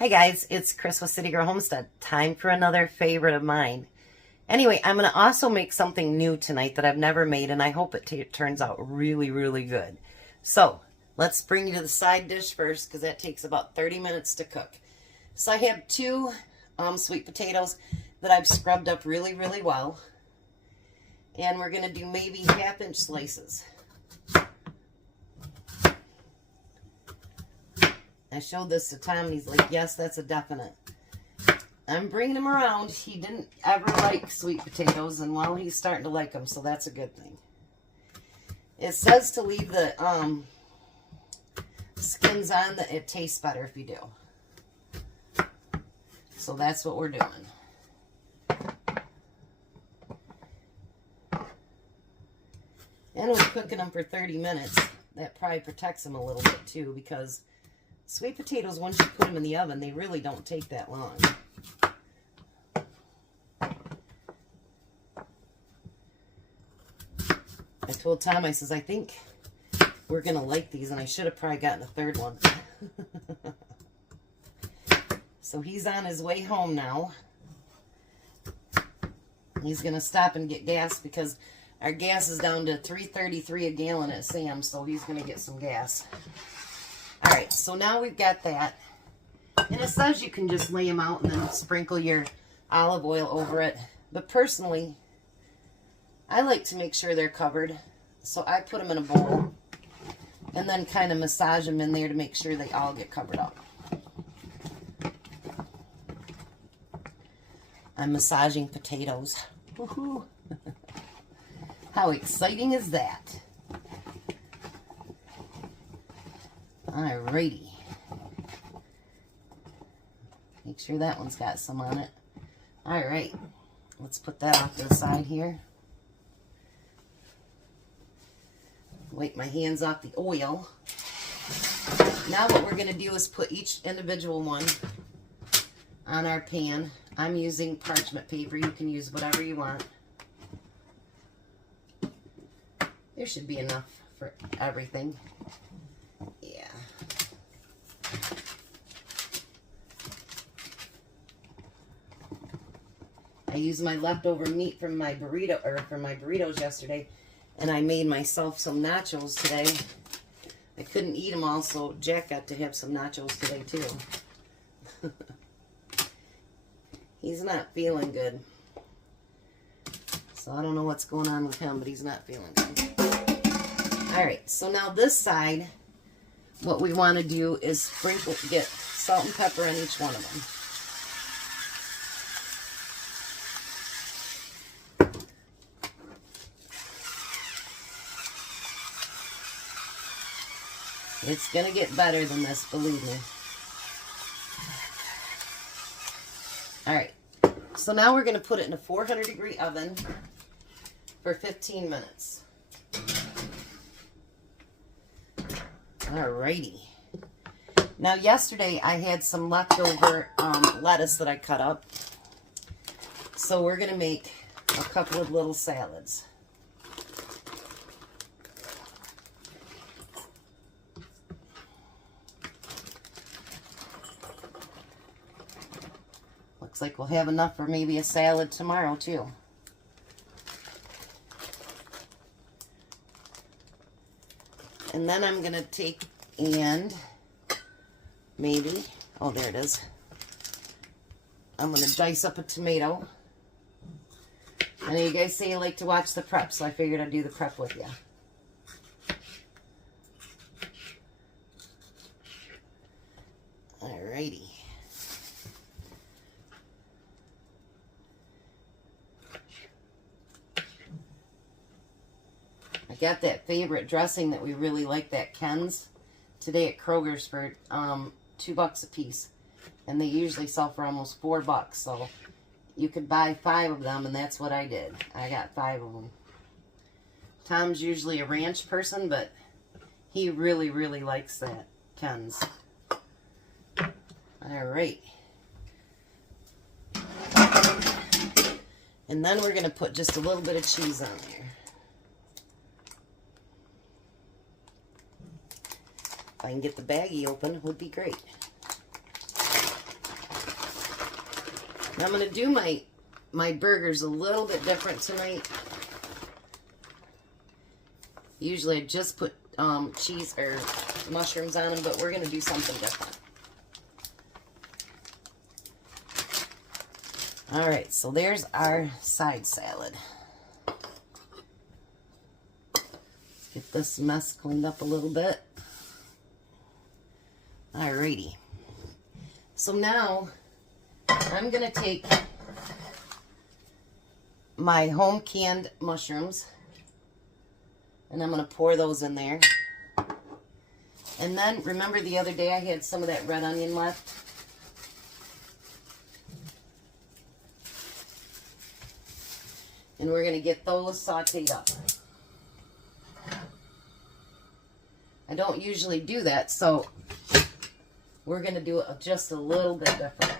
Hi guys, it's Kris with City Girl Homestead. Time for another favorite of mine. Anyway, I'm going to also make something new tonight that I've never made, and I hope it turns out really, really good. So, let's bring you to the side dish first, because that takes about 30 minutes to cook. So I have two sweet potatoes that I've scrubbed up really, really well. And we're going to do maybe half-inch slices. I showed this to Tom, and he's like, yes, that's a definite. I'm bringing him around. He didn't ever like sweet potatoes, and well, he's starting to like them, so that's a good thing. It says to leave the skins on, that it tastes better if you do. So that's what we're doing. And we're cooking them for 30 minutes. That probably protects them a little bit too, because sweet potatoes, once you put them in the oven, they really don't take that long. I told Tom, I says, I think we're going to like these, and I should have probably gotten a third one. So he's on his way home now. He's going to stop and get gas, because our gas is down to $3.33 a gallon at Sam's, so he's going to get some gas. Alright, so now we've got that. And it says you can just lay them out and then sprinkle your olive oil over it. But personally, I like to make sure they're covered. So I put them in a bowl and then kind of massage them in there to make sure they all get covered up. I'm massaging potatoes. Woohoo! How exciting is that? Alrighty. Make sure that one's got some on it. Alright. Let's put that off to the side here. Wipe my hands off the oil. Now what we're going to do is put each individual one on our pan. I'm using parchment paper. You can use whatever you want. There should be enough for everything. Yeah. I used my leftover meat from my burritos yesterday, and I made myself some nachos today. I couldn't eat them all, so Jack got to have some nachos today too. He's not feeling good. So I don't know what's going on with him, but he's not feeling good. Alright, so now this side, what we want to do is sprinkle, get salt and pepper on each one of them. It's going to get better than this, believe me. Alright, so now we're going to put it in a 400-degree oven for 15 minutes. Alrighty. Now yesterday I had some leftover lettuce that I cut up. So we're going to make a couple of little salads. Looks like we'll have enough for maybe a salad tomorrow too. And then I'm going to take and maybe, oh, there it is. I'm going to dice up a tomato. I know you guys say you like to watch the prep, so I figured I'd do the prep with you. Alrighty. I got that favorite dressing that we really like, that Ken's, today at Kroger's for $2 a piece. And they usually sell for almost $4, so you could buy 5 of them, and that's what I did. I got 5 of them. Tom's usually a ranch person, but he really, really likes that Ken's. Alright. And then we're going to put just a little bit of cheese on there. If I can get the baggie open, it would be great. I'm going to do my burgers a little bit different tonight. Usually I just put cheese or mushrooms on them, but we're going to do something different. Alright, so there's our side salad. Get this mess cleaned up a little bit. Alrighty. So now I'm going to take my home canned mushrooms and I'm going to pour those in there. And then, remember the other day I had some of that red onion left? And we're going to get those sauteed up. I don't usually do that, so we're going to do it just a little bit different.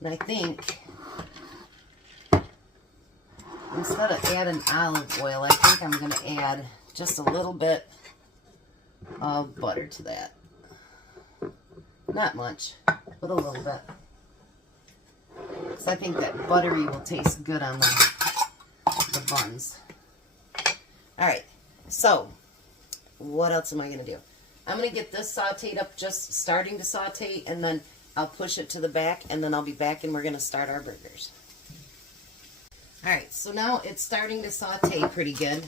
And I think instead of adding olive oil, I think I'm going to add just a little bit of butter to that. Not much, but a little bit. Because I think that buttery will taste good on the buns. Alright, so what else am I going to do? I'm going to get this sauteed up, just starting to saute, and then I'll push it to the back, and then I'll be back and we're going to start our burgers. Alright, so now it's starting to saute pretty good.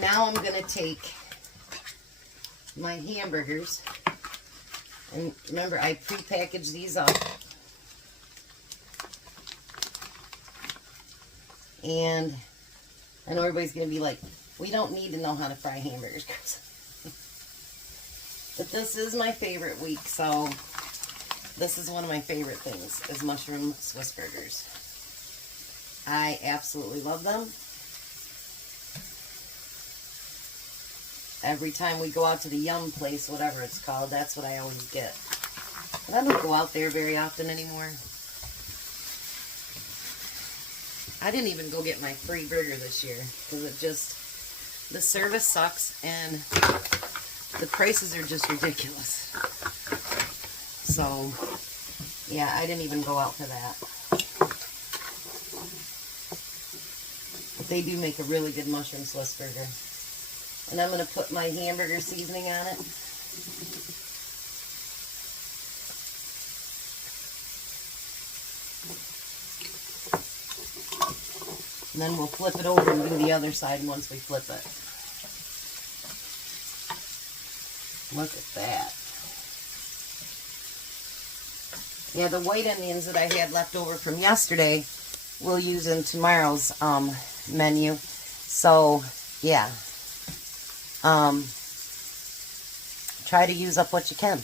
Now I'm going to take my hamburgers, and remember I pre-packaged these up. And I know everybody's going to be like, we don't need to know how to fry hamburgers, Kris. But this is my favorite week, so this is one of my favorite things, is mushroom Swiss burgers. I absolutely love them. Every time we go out to the Yum place, whatever it's called, that's what I always get. But I don't go out there very often anymore. I didn't even go get my free burger this year because the service sucks and the prices are just ridiculous. So, yeah, I didn't even go out for that. But they do make a really good mushroom Swiss burger. And I'm going to put my hamburger seasoning on it. And then we'll flip it over and do the other side once we flip it. Look at that. Yeah, the white onions that I had left over from yesterday we'll use in tomorrow's menu. So, yeah. Try to use up what you can.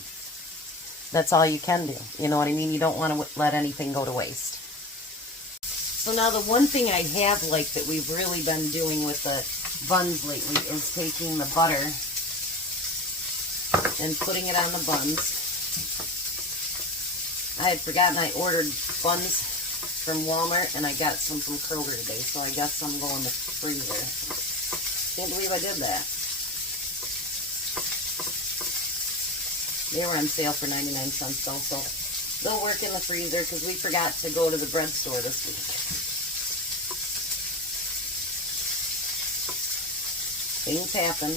That's all you can do. You know what I mean? You don't want to let anything go to waste. So now the one thing I have liked that we've really been doing with the buns lately is taking the butter and putting it on the buns. I had forgotten I ordered buns from Walmart and I got some from Kroger today, so I guess some go in the freezer. Can't believe I did that. They were on sale for 99 cents though, so they'll work in the freezer because we forgot to go to the bread store this week. Things happen.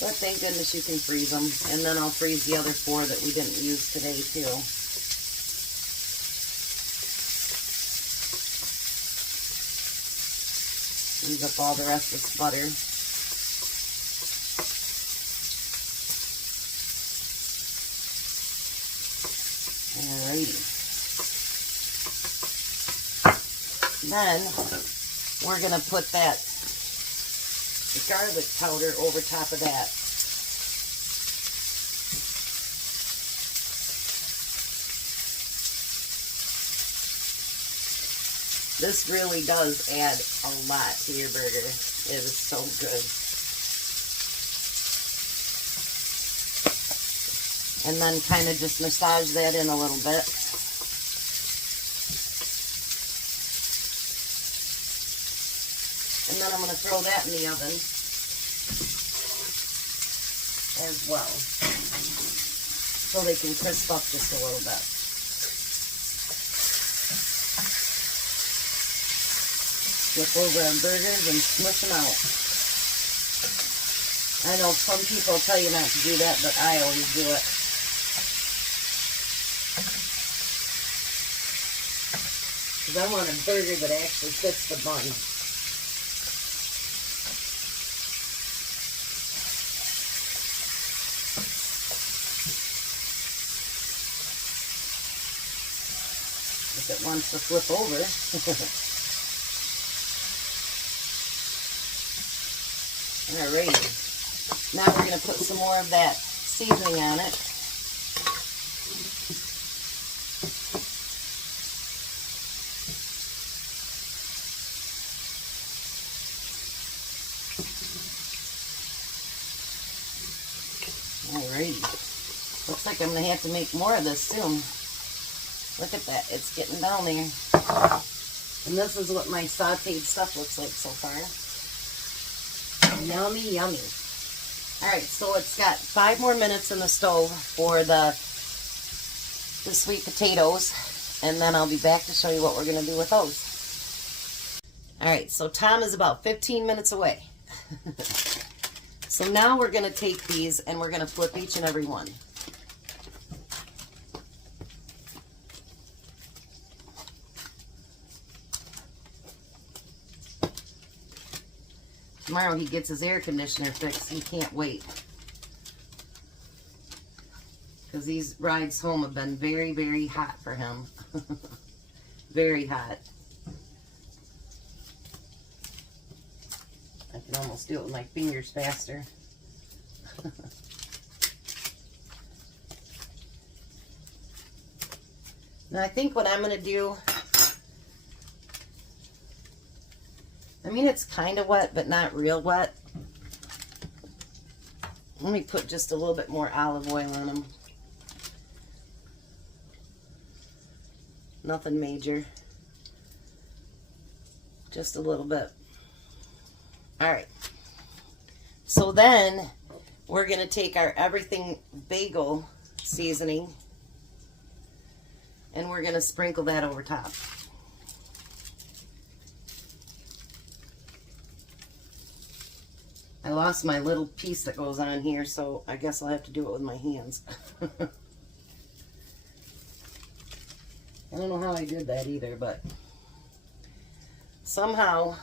But thank goodness you can freeze them. And then I'll freeze the other 4 that we didn't use today too. Use up all the rest of this butter. Alrighty. Then we're going to put that garlic powder over top of that. This really does add a lot to your burger. It is so good. And then kind of just massage that in a little bit. And then I'm going to throw that in the oven as well, so they can crisp up just a little bit. Flip over our burgers and smush them out. I know some people tell you not to do that, but I always do it. Because I want a burger that actually fits the bun. If it wants to flip over. Alrighty. Now we're going to put some more of that seasoning on it. Alrighty. Looks like I'm going to have to make more of this soon. Look at that. It's getting down there. And this is what my sauteed stuff looks like so far. Yummy, yummy. Alright, so it's got 5 more minutes in the stove for the sweet potatoes. And then I'll be back to show you what we're going to do with those. Alright, so Tom is about 15 minutes away. So now we're going to take these and we're going to flip each and every one. Tomorrow he gets his air conditioner fixed. He can't wait. Because these rides home have been very, very hot for him. Very hot. I can almost do it with my fingers faster. Now I think what I'm going to do, I mean, it's kind of wet, but not real wet. Let me put just a little bit more olive oil on them. Nothing major. Just a little bit. Alright. So then, we're going to take our Everything Bagel Seasoning, and we're going to sprinkle that over top. I lost my little piece that goes on here, so I guess I'll have to do it with my hands. I don't know how I did that either, but somehow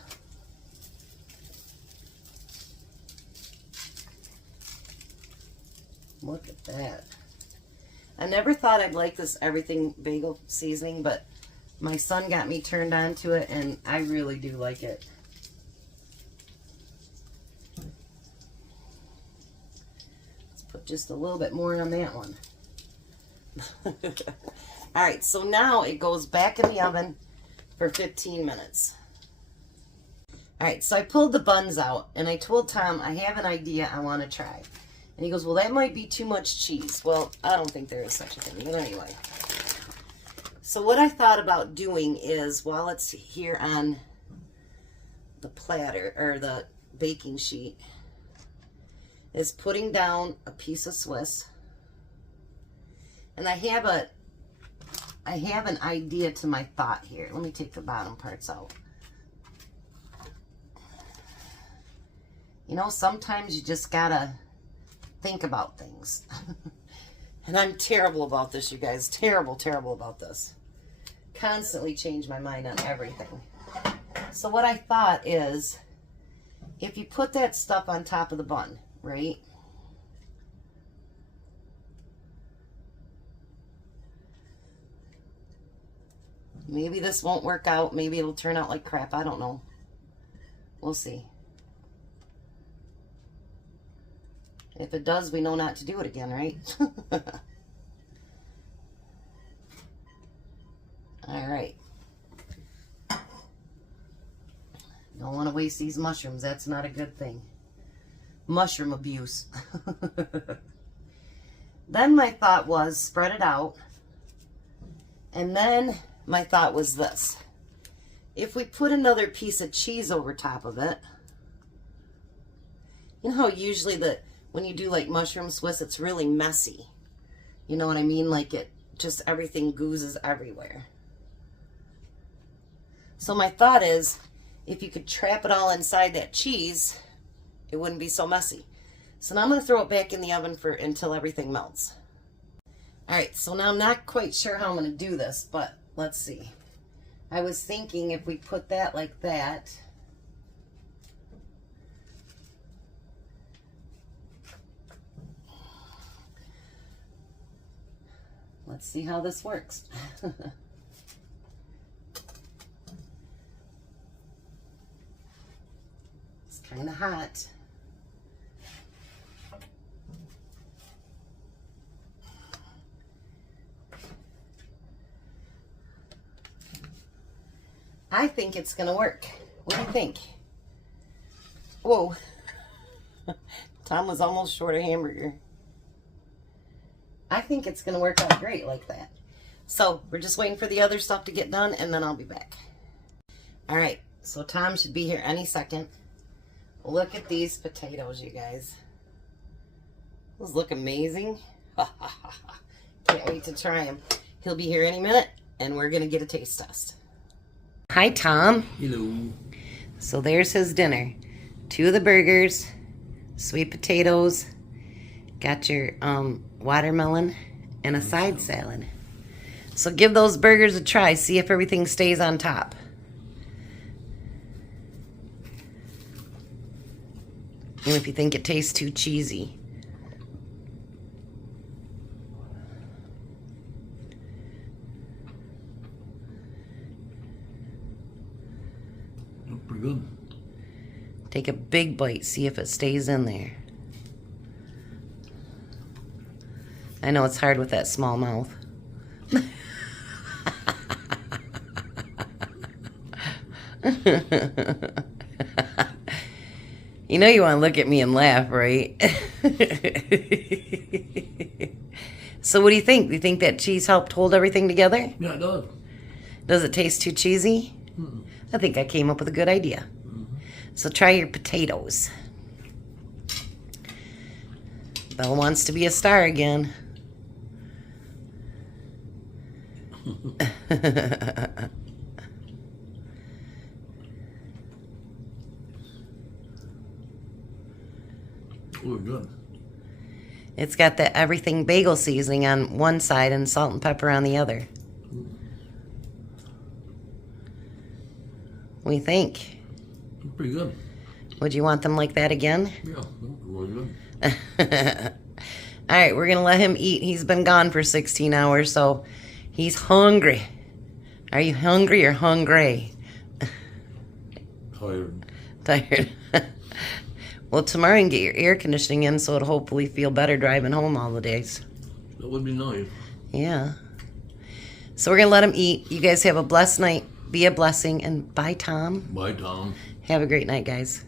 look at that. I never thought I'd like this Everything Bagel Seasoning, but my son got me turned on to it, and I really do like it. Just a little bit more on that one. Alright, so now it goes back in the oven for 15 minutes. Alright, so I pulled the buns out, and I told Tom I have an idea I want to try. And he goes, well, that might be too much cheese. Well, I don't think there is such a thing, but anyway. So what I thought about doing is, while it's here on the platter, or the baking sheet, is putting down a piece of Swiss. And I have an idea to my thought here. Let me take the bottom parts out. You know, sometimes you just gotta think about things. And I'm terrible about this, you guys. Terrible, terrible about this. Constantly change my mind on everything. So what I thought is, if you put that stuff on top of the bun, right? Maybe this won't work out. Maybe it'll turn out like crap. I don't know. We'll see. If it does, we know not to do it again, right? All right. Don't want to waste these mushrooms. That's not a good thing. Mushroom abuse. Then my thought was spread it out. And then my thought was this. If we put another piece of cheese over top of it, you know how usually when you do like mushroom Swiss, it's really messy. You know what I mean? Like it just, everything goozes everywhere. So my thought is, if you could trap it all inside that cheese, it wouldn't be so messy. So now I'm going to throw it back in the oven until everything melts. Alright, so now I'm not quite sure how I'm going to do this, but let's see. I was thinking if we put that like that. Let's see how this works. It's kind of hot. I think it's going to work. What do you think? Whoa. Tom was almost short a hamburger. I think it's going to work out great like that. So we're just waiting for the other stuff to get done, and then I'll be back. All right, so Tom should be here any second. Look at these potatoes, you guys. Those look amazing. Can't wait to try them. He'll be here any minute, and we're going to get a taste test. Hi, Tom. Hello. So there's his dinner. 2 of the burgers, sweet potatoes, got your watermelon, and a side salad. So give those burgers a try. See if everything stays on top. And if you think it tastes too cheesy. Pretty good. Take a big bite, see if it stays in there. I know it's hard with that small mouth. You know you want to look at me and laugh, right? So what do you think? Do you think that cheese helped hold everything together? Yeah, it does. Does it taste too cheesy? Mm-mm. I think I came up with a good idea. Mm-hmm. So try your potatoes. Belle wants to be a star again. Oh, good. It's got the Everything Bagel Seasoning on one side and salt and pepper on the other. What do you think? Pretty good. Would you want them like that again? Yeah, really good. All right, we're going to let him eat. He's been gone for 16 hours, so he's hungry. Are you hungry or hungry? Tired. Tired. Well, tomorrow you can get your air conditioning in, so it'll hopefully feel better driving home all the days. That would be nice. Yeah. So we're going to let him eat. You guys have a blessed night. Be a blessing. And bye, Tom. Bye, Tom. Have a great night, guys.